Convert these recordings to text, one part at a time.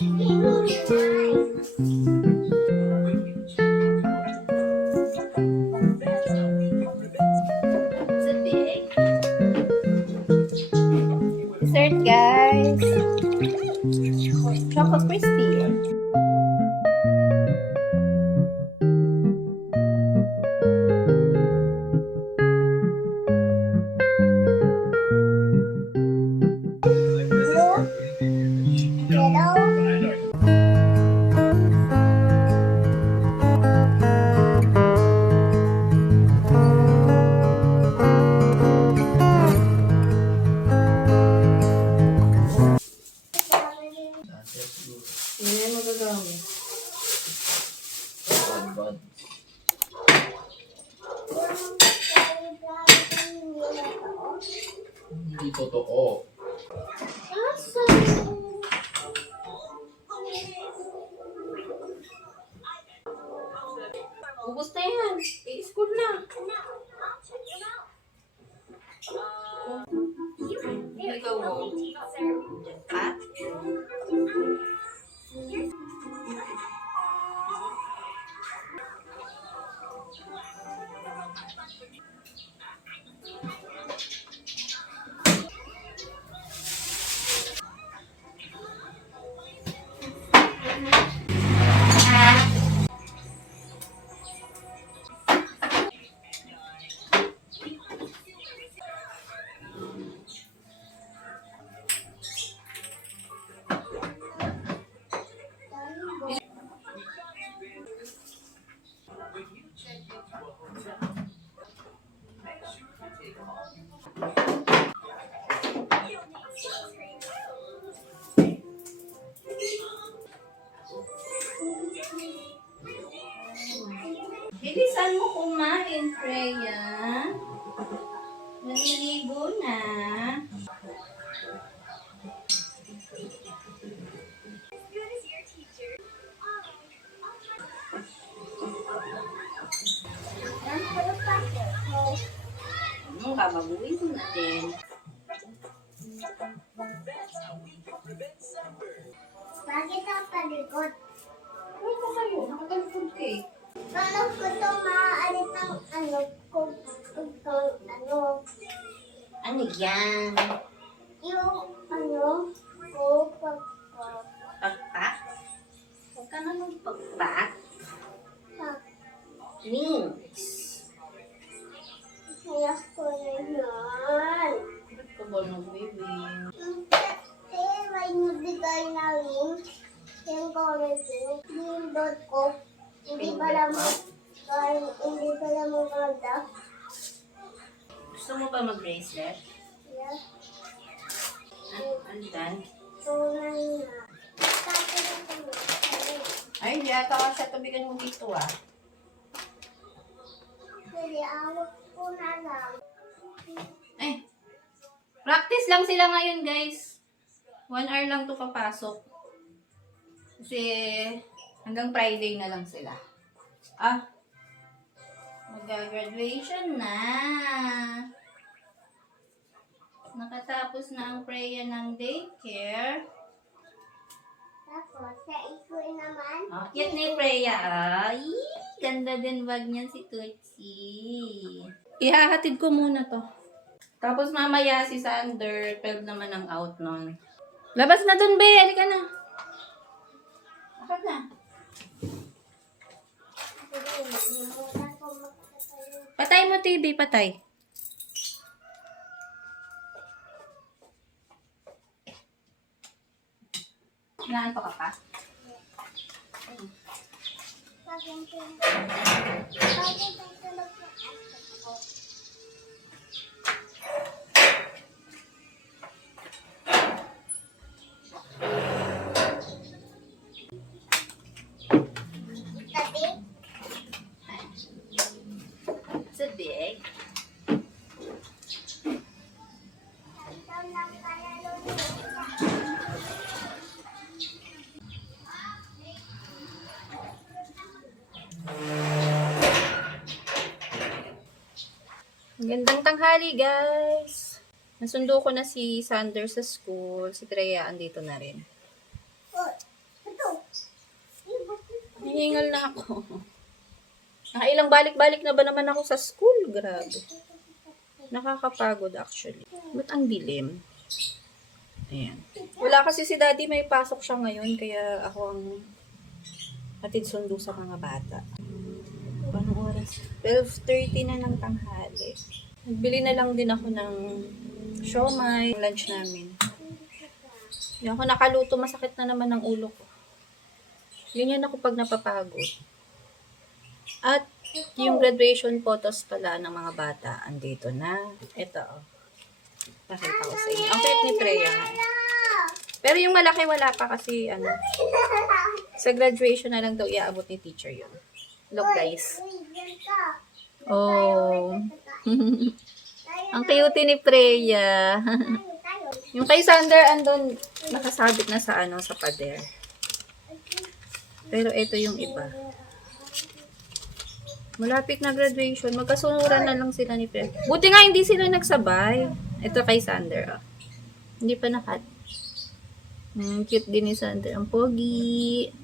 Dessert, guys. Choco crispy. Hindi na magagamit. Bad. Hindi totoo. Asa? Ubus na yan. I-school na. Ikaw mo. Ha? Bilisan mo kumain, Freya. Naliligo na. Ano ka, babuhin ko na din. Bakit ang palikot? Ano ka kayo? Nakatalipod ka eh. Paano ko ito maaalit ang kung Ano yan? yung ko Pagpak? Huwag ka na magpagpak. pag Links. kaya ko na yan. Ba't ka ba nag-waving? Kasi may nabigay na link yung commenting link.com hindi pala maganda. Gusto mo ba mag-bracelet? Yeah. Ano dan? So na na. Tapos ito. Ay, hindi ata ka siya tubigan mo dito ah. Pwede awak ko na lang. Eh, practice lang sila ngayon guys. 1 hour lang to papasok. Kasi hanggang Friday na lang sila. Ah, mag-graduation na. Nakatapos na ang Freya ng daycare. Tapos sa ikoy naman. Oh, cute ni Freya. Ay, ganda din bag niyan si Tutsi. Ihahatid ko muna to. Tapos mamaya si Sander, 12 naman ang out nun. Labas na dun, Be. Halika na. Akad na. Patay mo, TV. Patay. Inaanto ka pa? It's a big. Magandang tanghali, guys. Nasundo ko na si Sander sa school. Si Treya andito na rin. Hiningal na ako. Nakailang balik-balik na ba naman ako sa school? Grabe. Nakakapagod actually. Ba't ang dilim? Ayan. Wala kasi si daddy, may pasok siya ngayon, kaya ako ang hatid sundo sa mga bata. Anong oras? 12:30 na ng tanghali. Nagbili na lang din ako ng siomai, lunch namin. Hindi ako nakaluto, masakit na naman ang ulo ko. Ganyan ako pag napapagod. At yung graduation photos pala ng mga bata, andito na. Ito, oh. Pakita ko sa inyo. Ang cute ni Freya. Pero yung malaki wala pa kasi, sa graduation na lang daw iaabot ni teacher yun. Look, guys. Oh. Ang cute ni Freya. Yung kay Sander, andun, nakasabit na sa, sa pader. Pero ito yung iba. Malapit na graduation. Magkasunuran na lang sila ni Freya. Buti nga hindi sila nagsabay. Ito kay Sander, oh. Hindi pa nakat. Cute din ni Sander. Ang pogi.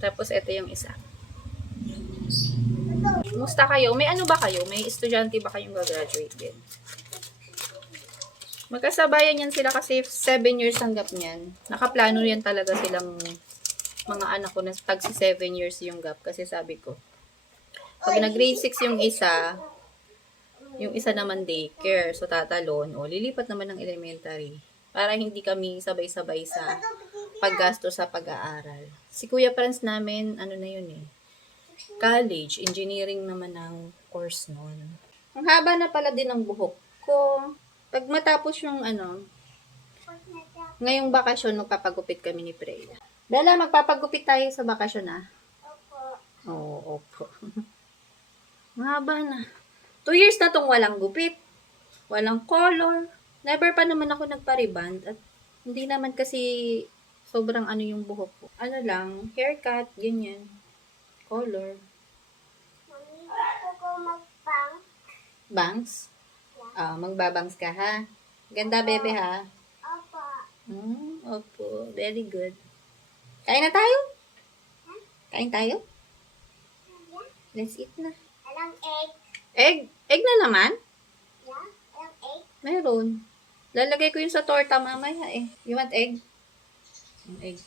Tapos ito yung isa. Kumusta kayo? May ano ba kayo? May estudyante ba kayong gagraduate din? Magkasabayan yan sila kasi 7 years ang gap niyan. Nakaplano yan talaga silang mga anak ko na tag si 7 years yung gap. Kasi sabi ko, pag nag-grade 6 yung isa naman daycare, so tatalon, o lilipat naman ng elementary. Para hindi kami sabay-sabay sa paggasto sa pag-aaral. Si Kuya Franz namin, ano na yun eh, college, engineering naman ang course nun. Ang haba na pala din ng buhok ko. Pag matapos yung ngayong bakasyon, magpapagupit kami ni Freya. Bella, magpapagupit tayo sa bakasyon Oo, opo. Ang haba na. 2 years na tong walang gupit. Walang color. Never pa naman ako nagpa-reband. At hindi naman kasi sobrang yung buhok ko. Ano lang, haircut, ganyan. Color. Mami, gusto ko mag-pang. Bangs? Magbabangs ka ha. Ganda bebe ha. Opo. Opo. Very good. Kain na tayo? Kain tayo? Let's eat na. Alang egg. Egg? Egg na naman? Yeah, alang egg. Meron. Lalagay ko yun sa torta mamaya eh. You want egg? Egg.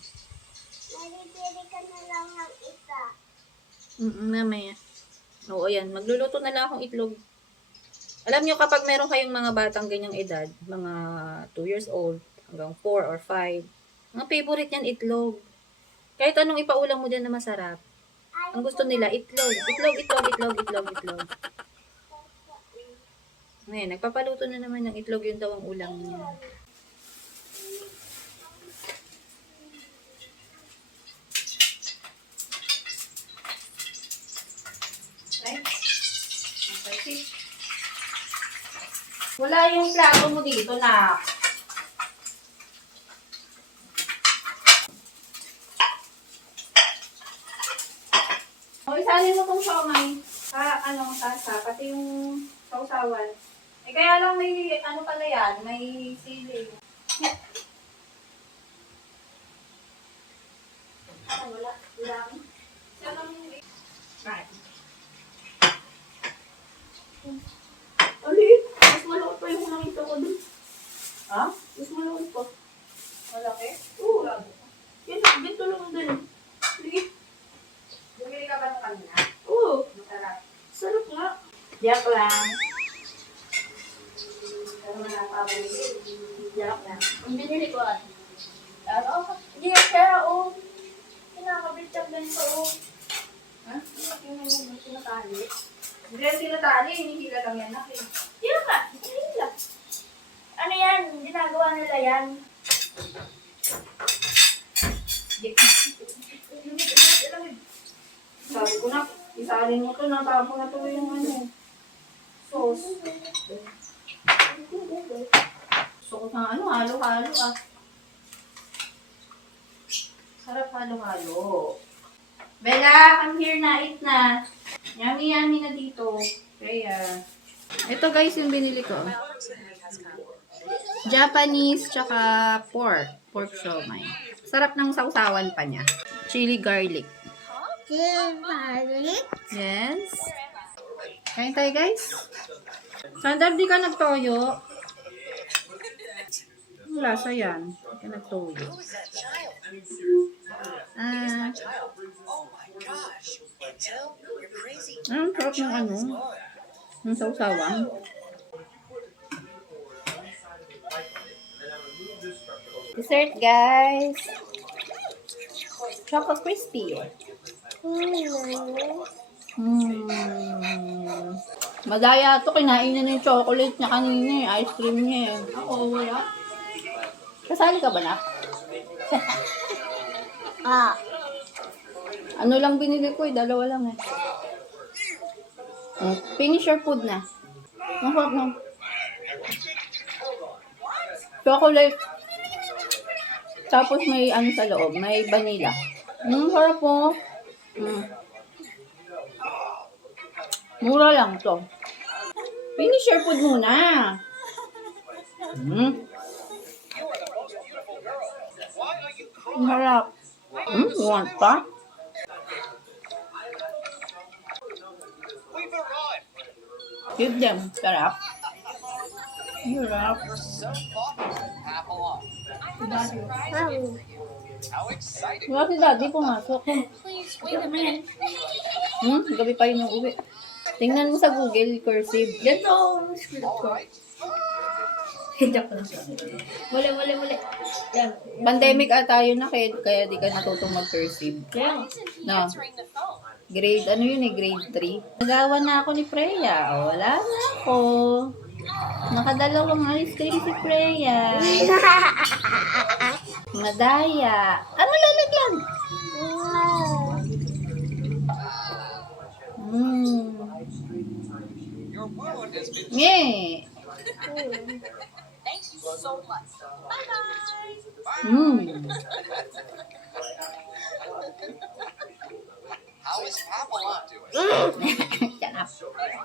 Maribili ka na lang ng isa. Mamaya. Oo, yan. Magluluto na lang akong itlog. Alam nyo, kapag meron kayong mga batang ganyang edad, mga 2 years old, hanggang 4 or 5, mga favorite yan, itlog. Kahit anong ipaulam mo dyan na masarap. Ang gusto nila, itlog. Itlog. Ngayon, nagpapaluto na naman ng itlog, yun daw ang ulam niya. Right? Okay. Wala yung plato mo dito na. Isalin mo tong siomai sa tasa, pati yung sausawan. Kaya lang may pala yan, may sili. Wala. Right. Alit, mas malawat pa yung nakita ko dun. Ha? Mas malawat pa. Malaki? Oo. Yan, dito lang dun. Sige. Bumili ka ba ng kanina? Oo. Masarap. Sarap nga. Diyak lang. Pero nakapabili. Diyak lang. Ang binili ko hindi kaya kinakabit-tag ganito Ha? Yung sinatali? Hindi yan sinatali, hinihila lang yan natin. Hindi ka, hinihila. Ano yan? Ginagawa nila yan. Sabi ko na, isalin mo to, natapon na to yung sauce. Gusto ko na halo-halo Sarap halo-halo. Bella, come here na, eat na. Yummy na dito. Kaya. Ito guys yung binili ko. Japanese tsaka pork. Pork siomai. Sarap ng sausawan pa niya. Chili garlic. Balik. Yes. Kain tayo, guys. Sander, di ka nagtoyo. Ang lasa yan. Di ka nagtoyo. Ang sarap ng ano. Ng sausawan. Dessert, guys. Choco crispy. Madaya to, kinain niya na yung chocolate niya kanina, yung ice cream niya. Ako, wala. Kasali ka ba na? Ah. Ano lang binili ko dalawa lang eh. Finish your food na. Ang sarap ng chocolate. Tapos may ano sa loob, may vanilla. Sarap po. Mura lang to. Finish your food muna. Ang harap. Want pa? Give them. Sarap. Sarap. Wala si daddy pumasok. Gabi pa yun yung uwi. Tingnan mo sa Google, cursive. Ganito. Muli. Yan. Pandemic ata yun na kaya di ka natutong mag-cursive. Yeah. No. Grade, ano yun eh, grade 3. Nagawa na ako ni Freya. O, wala na ako. Nakadalawang ice cream si Freya. Madaya. Ano lalagyan? Yeah. Thank you so much. Bye-bye. How is Pamela doing?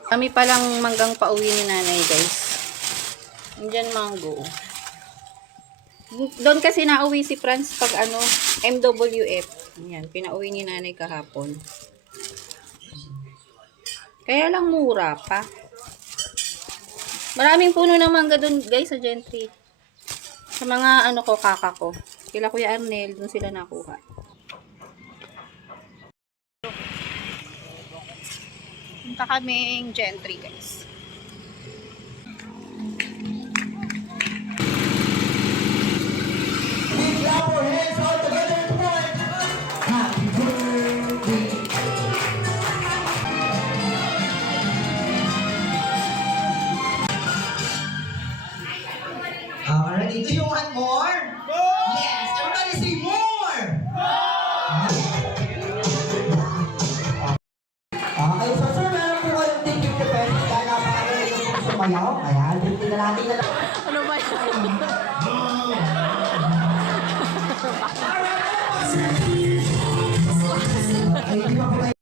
Kami palang manggang pauwi ni nanay, guys. Diyan mango. Doon kasi nauwi si Franz pag ano, MWF. Yan, pinauwi ni nanay kahapon. Kaya lang mura pa. Maraming puno ng mangga doon, guys, sa Gentry. Sa mga ano ko, kaka ko. Kila Kuya Arnel, doon sila nakuha. Punta kaming Gentry, guys. Alright, do you want more? Yes, everybody say more! Okay, so sir, meron po kayong ticket to pesos dahil napakagaling yung sumayaw. Ayan, tingnan natin na lang. Ano ba yan? Ay, di ba po kayo?